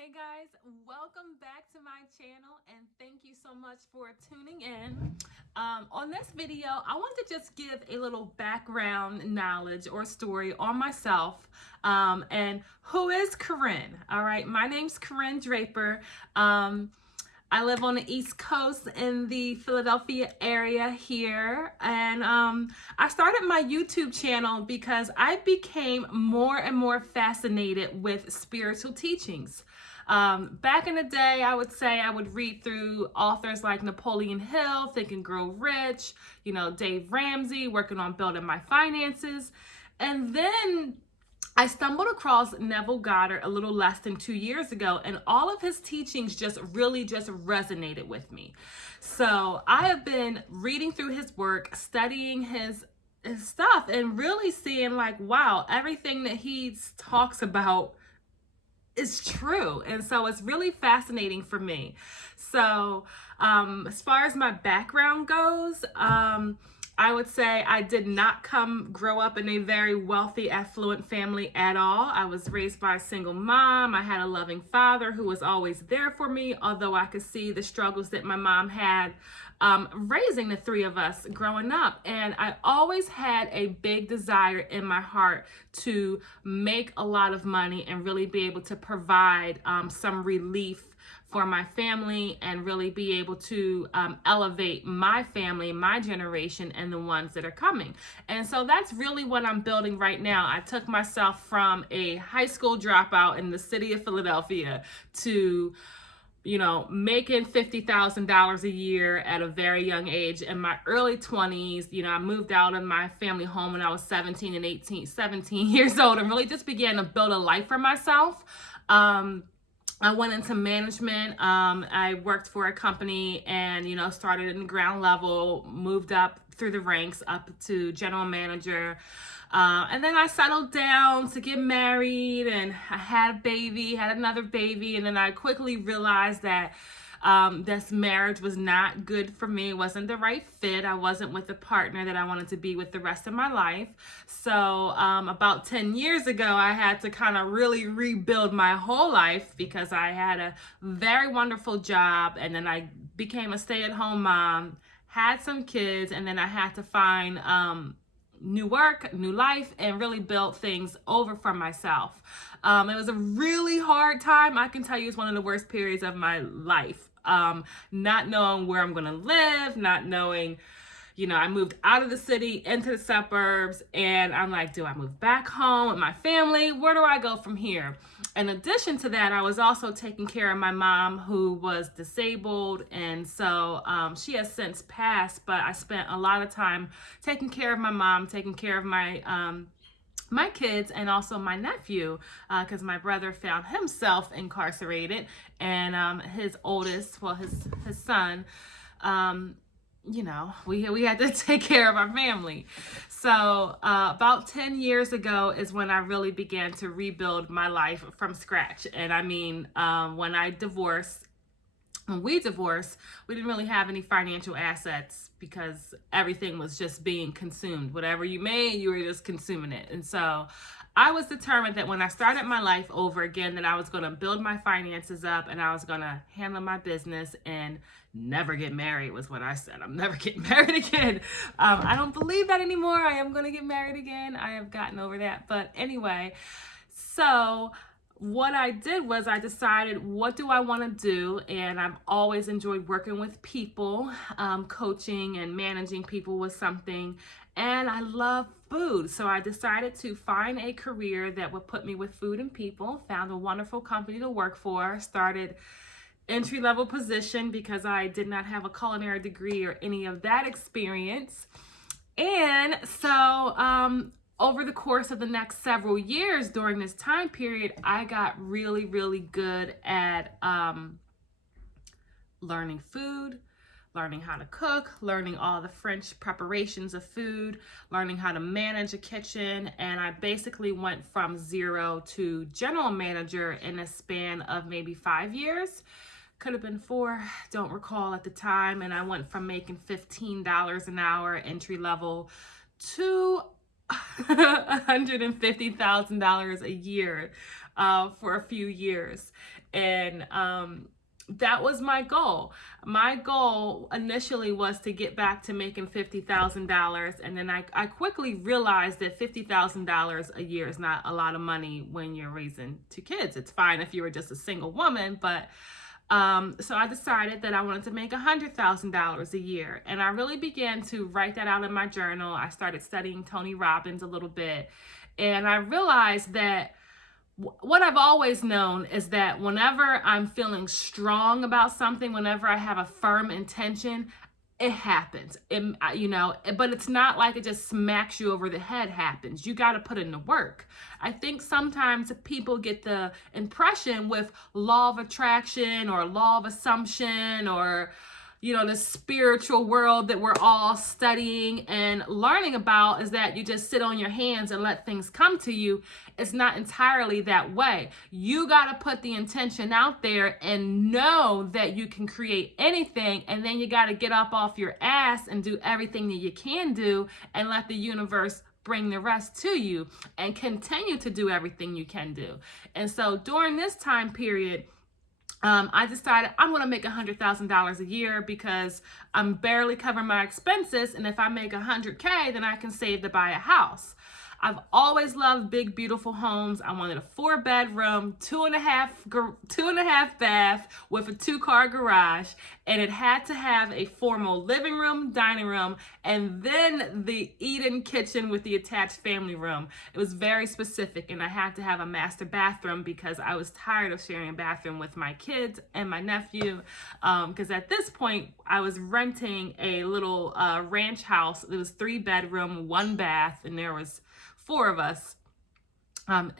Hey guys, welcome back to my channel and thank you so much for tuning in. On this video, I want to just give a little background knowledge or story on myself and who is Corinne. All right, my name's Corinne Draper. I live on the East Coast in the Philadelphia area here. And I started my YouTube channel because I became more and more fascinated with spiritual teachings. Back in the day, I would say I would read through authors like Napoleon Hill, Think and Grow Rich, Dave Ramsey, working on building my finances. And then I stumbled across Neville Goddard a little less than 2 years ago, and all of his teachings just resonated with me. So I have been reading through his work, studying his stuff, and really seeing like, wow, everything that he talks about is true. And so it's really fascinating for me. So as far as my background goes, I would say I did not grow up in a very wealthy, affluent family at all. I was raised by a single mom. I had a loving father who was always there for me, although I could see the struggles that my mom had raising the three of us growing up. And I always had a big desire in my heart to make a lot of money and really be able to provide some relief for my family and really be able to elevate my family, my generation, and the ones that are coming. And so that's really what I'm building right now. I took myself from a high school dropout in the city of Philadelphia to making $50,000 a year at a very young age. In my early 20s, I moved out of my family home when I was 17 years old and really just began to build a life for myself. I went into management. I worked for a company and, started in the ground level, moved up through the ranks up to general manager. And then I settled down to get married and I had another baby. And then I quickly realized that this marriage was not good for me. It wasn't the right fit. I wasn't with the partner that I wanted to be with the rest of my life. So about 10 years ago, I had to kind of really rebuild my whole life because I had a very wonderful job and then I became a stay-at-home mom, had some kids, and then I had to find new work, new life, and really build things over for myself. It was a really hard time. I can tell you it's one of the worst periods of my life. Not knowing where I'm gonna live, not knowing, I moved out of the city into the suburbs and I'm like, do I move back home with my family? Where do I go from here? In addition to that, I was also taking care of my mom who was disabled. And so she has since passed, but I spent a lot of time taking care of my mom, taking care of my kids and also my nephew, because my brother found himself incarcerated and his oldest, his son, we had to take care of our family. So about 10 years ago is when I really began to rebuild my life from scratch. And I mean, when we divorced, we didn't really have any financial assets because everything was just being consumed. Whatever you made, you were just consuming it. And so I was determined that when I started my life over again, that I was going to build my finances up and I was going to handle my business and never get married was what I said. I'm never getting married again. I don't believe that anymore. I am going to get married again. I have gotten over that. But anyway, so what I did was I decided, what do I want to do? And I've always enjoyed working with people. Coaching and managing people was something. And I love food. So I decided to find a career that would put me with food and people. Found a wonderful company to work for. Started entry-level position because I did not have a culinary degree or any of that experience. And so over the course of the next several years during this time period, I got really, really good at learning food, learning how to cook, learning all the French preparations of food, learning how to manage a kitchen. And I basically went from zero to general manager in a span of maybe 5 years. Could have been 4, don't recall at the time. And I went from making $15 an hour entry level to $150,000 a year for a few years. And that was my goal. My goal initially was to get back to making $50,000. And then I quickly realized that $50,000 a year is not a lot of money when you're raising two kids. It's fine if you were just a single woman, but so I decided that I wanted to make $100,000 a year. And I really began to write that out in my journal. I started studying Tony Robbins a little bit. And I realized that what I've always known is that whenever I'm feeling strong about something, whenever I have a firm intention, it happens. But it's not like it just smacks you over the head happens. You got to put in the work. I think sometimes people get the impression with law of attraction or law of assumption or the spiritual world that we're all studying and learning about is that you just sit on your hands and let things come to you. It's not entirely that way. You got to put the intention out there and know that you can create anything. And then you got to get up off your ass and do everything that you can do and let the universe bring the rest to you and continue to do everything you can do. And so during this time period, I decided I'm going to make $100,000 a year because I'm barely covering my expenses. And if I make $100K, then I can save to buy a house. I've always loved big, beautiful homes. I wanted a 4-bedroom, 2.5 bath with a 2-car garage. And it had to have a formal living room, dining room, and then the eat-in kitchen with the attached family room. It was very specific, and I had to have a master bathroom because I was tired of sharing a bathroom with my kids and my nephew. Because at this point, I was renting a little ranch house. It was 3-bedroom, 1 bath, and there was 4 of us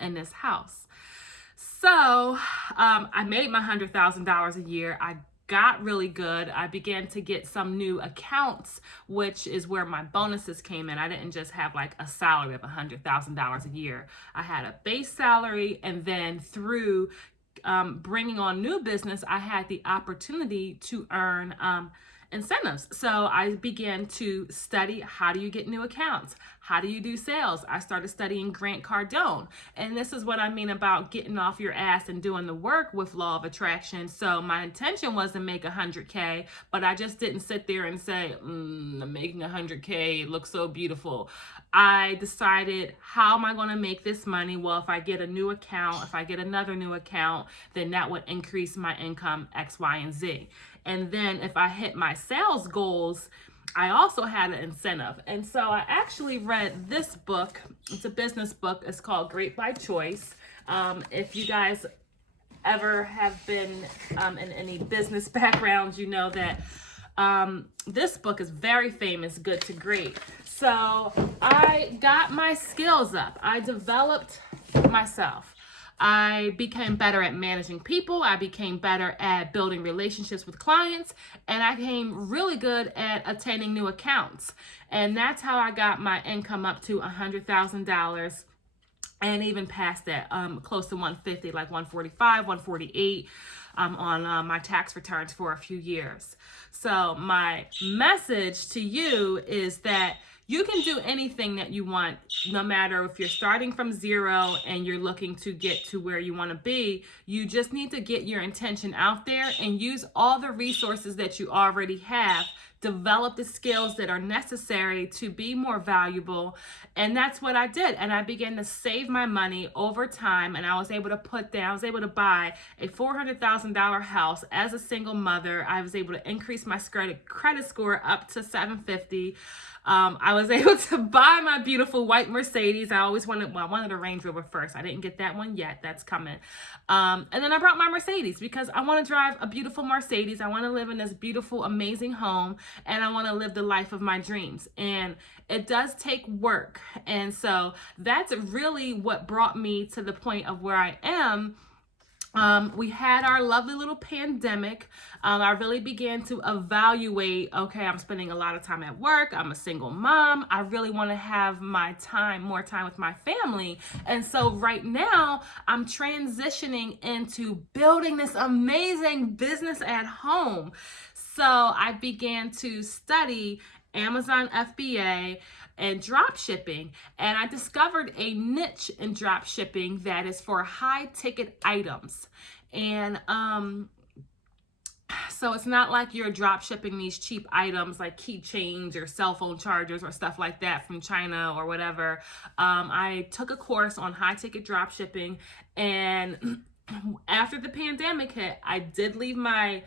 in this house. So I made my $100,000 a year. I got really good. I began to get some new accounts, which is where my bonuses came in. I didn't just have like a salary of $100,000 a year. I had a base salary, and then through bringing on new business, I had the opportunity to earn incentives. So I began to study, how do you get new accounts? How do you do sales? I started studying Grant Cardone. And this is what I mean about getting off your ass and doing the work with law of attraction. So my intention was to make $100K, but I just didn't sit there and say, I'm making $100K, it looks so beautiful. I decided, how am I going to make this money? Well, if I get a new account, if I get another new account, then that would increase my income X, Y, and Z. And then if I hit my sales goals, I also had an incentive. And so I actually read this book. It's a business book. It's called Great by Choice. If you guys ever have been in any business backgrounds, you know that this book is very famous, Good to Great. So I got my skills up. I developed myself. I became better at managing people. I became better at building relationships with clients, and I became really good at attaining new accounts. And that's how I got my income up to $100,000 and even past that, close to 150, like 145, 148 on my tax returns for a few years. So my message to you is that you can do anything that you want, no matter if you're starting from zero and you're looking to get to where you want to be. You just need to get your intention out there and use all the resources that you already have. Develop the skills that are necessary to be more valuable. And that's what I did. And I began to save my money over time. And I was able to buy a $400,000 house as a single mother. I was able to increase my credit score up to 750. I was able to buy my beautiful white Mercedes. I wanted a Range Rover first. I didn't get that one yet. That's coming. And then I brought my Mercedes because I want to drive a beautiful Mercedes. I want to live in this beautiful, amazing home, and I want to live the life of my dreams. And it does take work. And so that's really what brought me to the point of where I am. We had our lovely little pandemic. I really began to evaluate, okay, I'm spending a lot of time at work. I'm a single mom. I really want to have more time with my family. And so right now I'm transitioning into building this amazing business at home. So I began to study Amazon FBA, and drop shipping. And I discovered a niche in drop shipping that is for high ticket items. And so it's not like you're drop shipping these cheap items like keychains or cell phone chargers or stuff like that from China or whatever. I took a course on high ticket drop shipping, and after the pandemic hit, I did leave my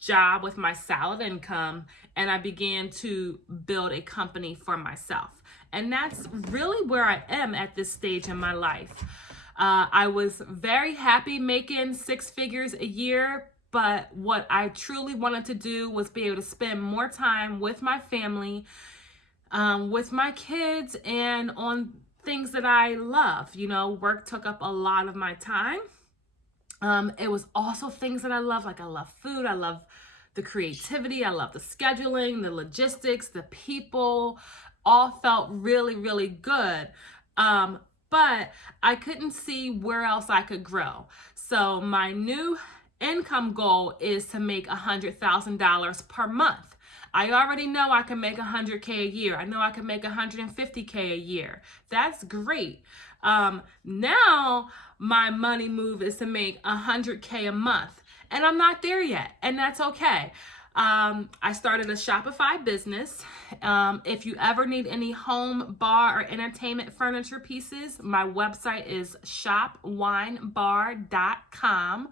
job with my solid income, and I began to build a company for myself. And that's really where I am at this stage in my life. I was very happy making 6 figures a year, but what I truly wanted to do was be able to spend more time with my family, with my kids, and on things that I love. You know, work took up a lot of my time. It was also things that I love, like I love food, I love the creativity, I love the scheduling, the logistics, the people, all felt really, really good. But I couldn't see where else I could grow. So my new income goal is to make $100,000 per month. I already know I can make $100K a year. I know I can make $150K a year. That's great. Now my money move is to make $100K a month, and I'm not there yet, and that's okay. I started a Shopify business. If you ever need any home, bar, or entertainment furniture pieces, my website is shopwinebar.com.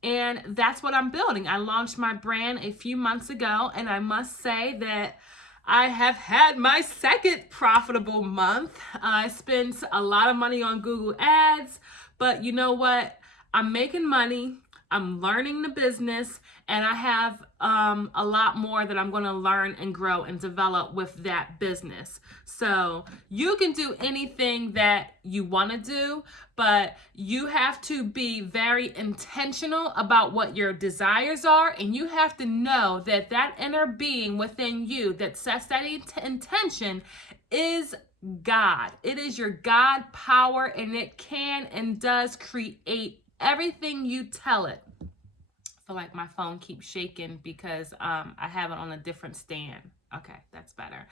And that's what I'm building. I launched my brand a few months ago, and I must say that I have had my second profitable month. I spent a lot of money on Google Ads, but you know what? I'm making money. I'm learning the business, and I have a lot more that I'm going to learn and grow and develop with that business. So you can do anything that you want to do, but you have to be very intentional about what your desires are, and you have to know that that inner being within you that sets that intention is God. It is your God power, and it can and does create everything you tell it. I feel like my phone keeps shaking because I have it on a different stand. Okay, that's better.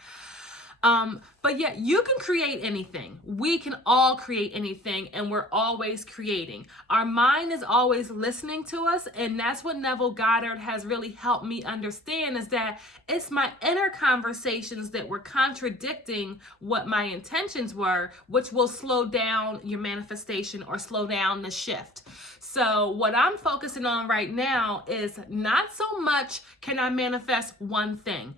But yeah, you can create anything. We can all create anything, and we're always creating. Our mind is always listening to us, and that's what Neville Goddard has really helped me understand, is that it's my inner conversations that were contradicting what my intentions were, which will slow down your manifestation or slow down the shift. So what I'm focusing on right now is not so much can I manifest one thing.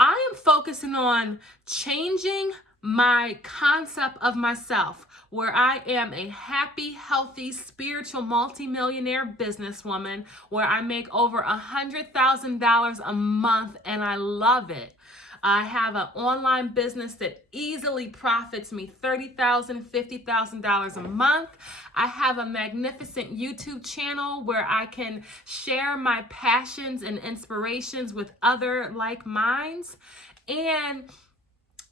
I am focusing on changing my concept of myself, where I am a happy, healthy, spiritual, multimillionaire businesswoman, where I make over $100,000 a month, and I love it. I have an online business that easily profits me $30,000, $50,000 a month. I have a magnificent YouTube channel where I can share my passions and inspirations with other like minds, and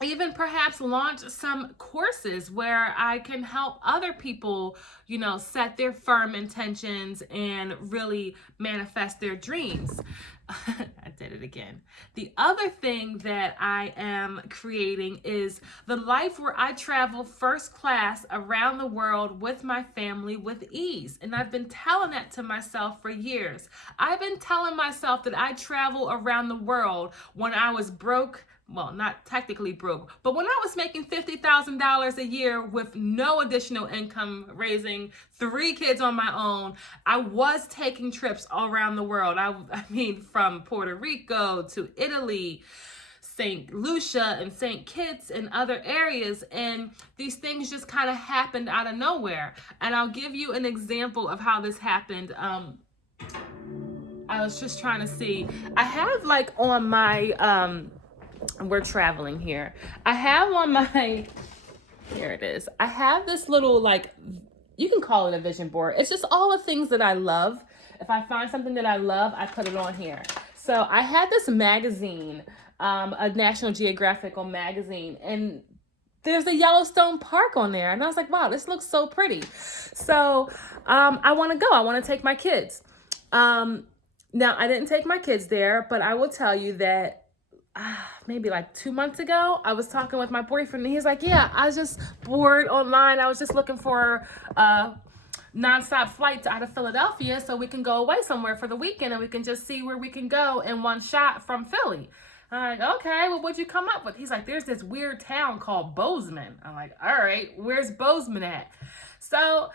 even perhaps launch some courses where I can help other people, you know, set their firm intentions and really manifest their dreams. I did it again. The other thing that I am creating is the life where I travel first class around the world with my family with ease. And I've been telling that to myself for years. I've been telling myself that I travel around the world when I was broke. Well, not technically broke, but when I was making $50,000 a year with no additional income, raising 3 kids on my own, I was taking trips all around the world. I mean, from Puerto Rico to Italy, St. Lucia and St. Kitts and other areas. And these things just kind of happened out of nowhere. And I'll give you an example of how this happened. I was just trying to see. I have like on my, we're traveling here. I have on my, here it is. I have this little, like, you can call it a vision board. It's just all the things that I love. If I find something that I love, I put it on here. So I had this magazine, a National Geographic magazine, and there's a Yellowstone Park on there. And I was like, wow, this looks so pretty. So I want to go. I want to take my kids. Now, I didn't take my kids there, but I will tell you that maybe like 2 months ago, I was talking with my boyfriend and he's like, yeah, I was just bored online. I was just looking for a nonstop flight out of Philadelphia so we can go away somewhere for the weekend and we can just see where we can go in one shot from Philly. I'm like, okay, well, what'd you come up with? He's like, there's this weird town called Bozeman. I'm like, all right, where's Bozeman at? So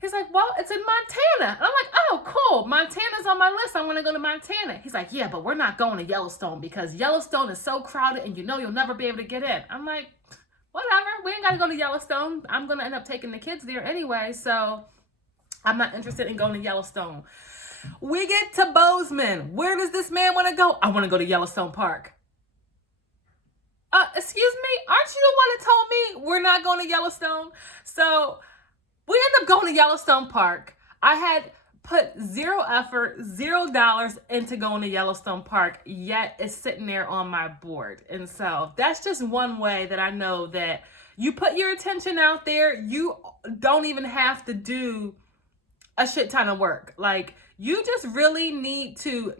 he's like, well, it's in Montana. And I'm like, oh, cool. Montana's on my list. I want to go to Montana. He's like, yeah, but we're not going to Yellowstone because Yellowstone is so crowded and you know you'll never be able to get in. I'm like, whatever. We ain't got to go to Yellowstone. I'm going to end up taking the kids there anyway, so I'm not interested in going to Yellowstone. We get to Bozeman. Where does this man want to go? I want to go to Yellowstone Park. Excuse me? Aren't you the one that told me we're not going to Yellowstone? So we end up going to Yellowstone Park. I had put zero effort, $0 into going to Yellowstone Park, yet it's sitting there on my board. And so that's just one way that I know that you put your attention out there. You don't even have to do a shit ton of work. Like, you just really need to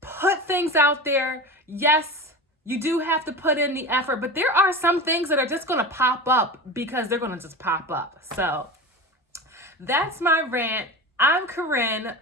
put things out there. Yes, you do have to put in the effort, but there are some things that are just going to pop up because they're going to just pop up. So that's my rant. I'm Corinne.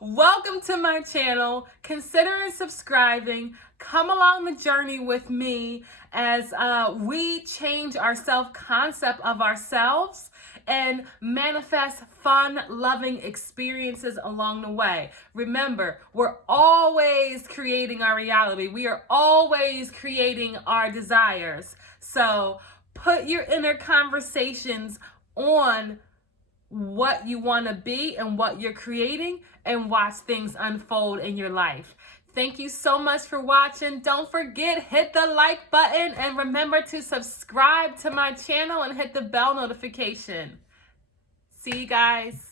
Welcome to my channel. Consider subscribing. Come along the journey with me as we change our self-concept of ourselves and manifest fun, loving experiences along the way. Remember, we're always creating our reality. We are always creating our desires. So put your inner conversations on what you want to be and what you're creating and watch things unfold in your life. Thank you so much for watching. Don't forget, hit the like button and remember to subscribe to my channel and hit the bell notification. See you guys.